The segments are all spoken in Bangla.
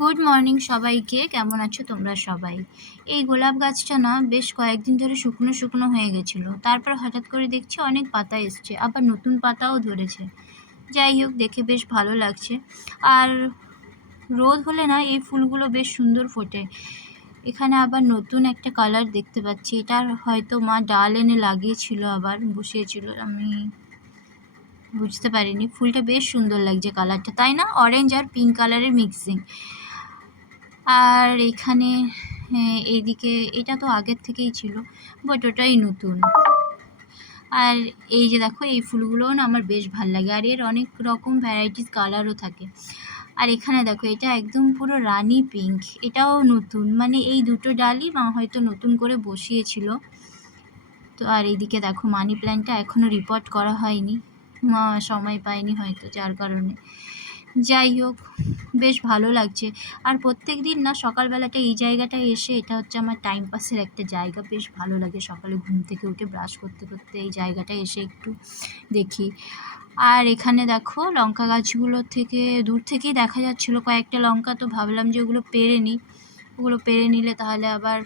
গুড মর্নিং সবাইকে। কেমন আছো তোমরা সবাই? এই গোলাপ গাছটা না বেশ কয়েকদিন ধরে শুকনো শুকনো হয়ে গেছিলো, তারপর হঠাৎ করে দেখছি অনেক পাতা এসছে, আবার নতুন পাতাও ধরেছে। যাই হোক, দেখে বেশ ভালো লাগছে। আর রোদ হলে না এই ফুলগুলো বেশ সুন্দর ফোটে। এখানে আবার নতুন একটা কালার দেখতে পাচ্ছি, এটার হয়তো মা ডাল এনে লাগিয়েছিল, আবার বসিয়েছিল, আমি বুঝতে পারিনি। ফুলটা বেশ সুন্দর লাগছে কালারটা, তাই না? অরেঞ্জ আর পিঙ্ক কালারের মিক্সিং। আর এখানে এইদিকে এটা তো আগের থেকেই ছিল, বাট ওটাই নতুন। আর এই যে দেখো, এই ফুলগুলোও না আমার বেশ ভাল লাগে, আর এর অনেক রকম ভ্যারাইটিস কালারও থাকে। আর এখানে দেখো, এটা একদম পুরো রানি পিঙ্ক, এটাও নতুন, মানে এই দুটো ডালই মা হয়তো নতুন করে বসিয়েছিল। তো আর এইদিকে দেখো, মানি প্ল্যান্টটা এখনও রিপোর্ট করা হয়নি, মা সময় পায়নি হয়তো, যার কারণে। যাই হোক, বেশ ভালো লাগছে। আর প্রত্যেক দিন না সকালবেলাটা এই জায়গাটায় এসে, এটা হচ্ছে আমার টাইম পাসের একটা জায়গা, বেশ ভালো লাগে। সকালে ঘুম থেকে উঠে ব্রাশ করতে করতে এই জায়গাটায় এসে একটু দেখি। আর এখানে দেখো, লঙ্কা গাছগুলো থেকে দূর থেকেই দেখা যাচ্ছিলো কয়েকটা লঙ্কা, তো ভাবলাম যে ওগুলো পেড়ে নিই। ওগুলো পেড়ে নিলে তাহলে আবার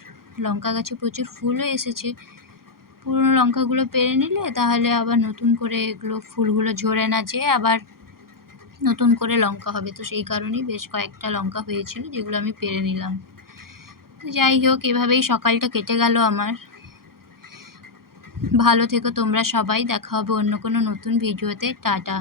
লঙ্কা গাছে প্রচুর ফুলও এসেছে, পুরনো লঙ্কাগুলো পেড়ে নিলে তাহলে আবার নতুন করে এগুলো ফুলগুলো ঝরে না যেয়ে আবার নতুন করে লঙ্কা হবে। তো সেই কারণেই বেশ কয়েকটা লঙ্কা হয়েছিল, যেগুলো আমি পেড়ে নিলাম। তো যাই হোক, এভাবেই সকালটা কেটে গেল আমার। ভালো থেকো তোমরা সবাই, দেখা হবে অন্য কোনো নতুন ভিডিওতে। টাটা।